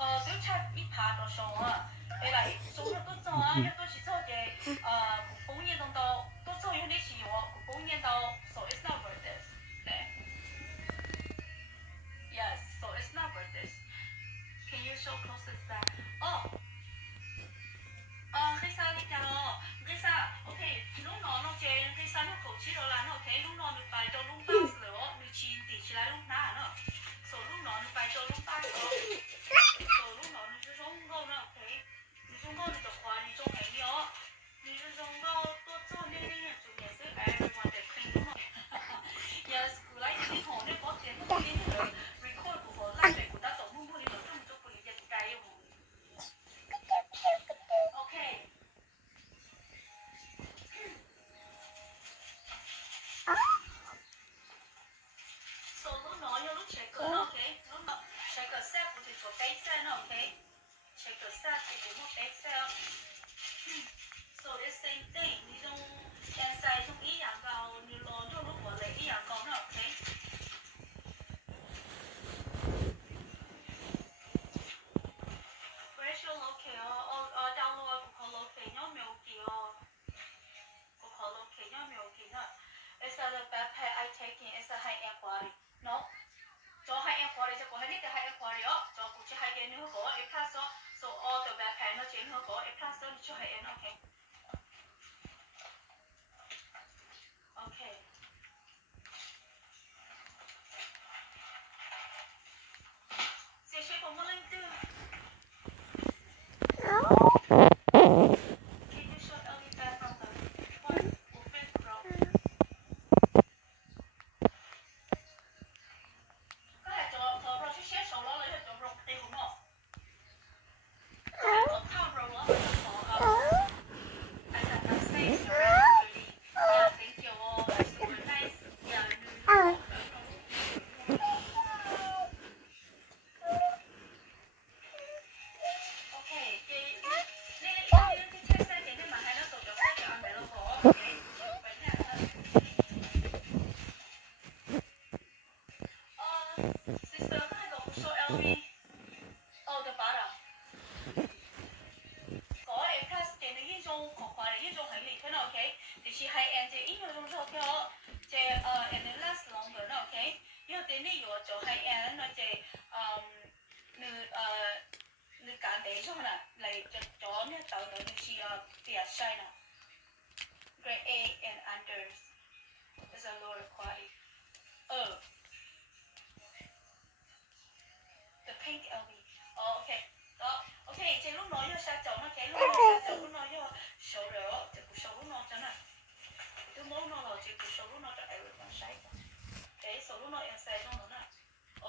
tôi chắc ít phá đồ sống à vậy là sống được tôi cho á nhưng tôi chỉ cho cái cũng công nhận đâu tôi cho những cái gì đó cũng công nhận đâu so it's not worth it okay yes so it's not worth it can you show closer to that oh cái sao đi chào cái sao ok lúc nó chơi cái sao nó cổ chỉ rồi là nó ok lúc nó được bài cho lúc bao giờ nó chín tỷ chỉ là lúc nào nữa so lúc nó được bài cho lúc bao giờ so lúc nó就中国呢 ok 你中国你就话你中没有你是中国多做那个主要是 everyone that clean 嘛 yes 古来你好那个点不给你 record 不好那谁不打走木木你就这么做不理解不该用 ok so lúc nó như lúc check cỡ ok lúc nó check cỡ set thì có cái set nó ok check cỡ set thì có một cái set so it's same thing 你用颜色用一样高你攞咗如果你一樣高那 ok pressure ok download 個 ok 有冇記哦個 ok 有冇記呢 it's a backpack I taking it's a high end quality no 做 high end quality 就個係呢個 high end quality 哦做估計係嘅呢個 A plus 哦 so all the backpack 呢整呢個 A plus 呢就係 N ok ok sẽ sẽ có một lần tư can you show Ellie back from the one open pro có thể cho pro chứ sẽ số đó lấy cho pro tiêu không ạ có thao pro đó có I said I say around 30 yeah thank you all that's super nice yeah ok cái cái check sai cái mà hai nó tổ chức sai cái ăn đấy nó có ok vậy nè sister có hai cái số LV the bottom có A plus cái này一种款款的一种很厉害的 OK 就是 high end 这应用中做票这and then last longer 的 OK 因為啲呢有做 high end 那這你你揀地方啦嚟就做咩豆豆你似啲啊細啦 grade A and under is a lower quality the pink LV ok đó ok trên lúc nói cho sao chồng nó cái lúc nói sao chồng lúc nói cho số rồi thì cuộc sống lúc nói cho nè tôi muốn nó là chỉ cuộc sống lúc nói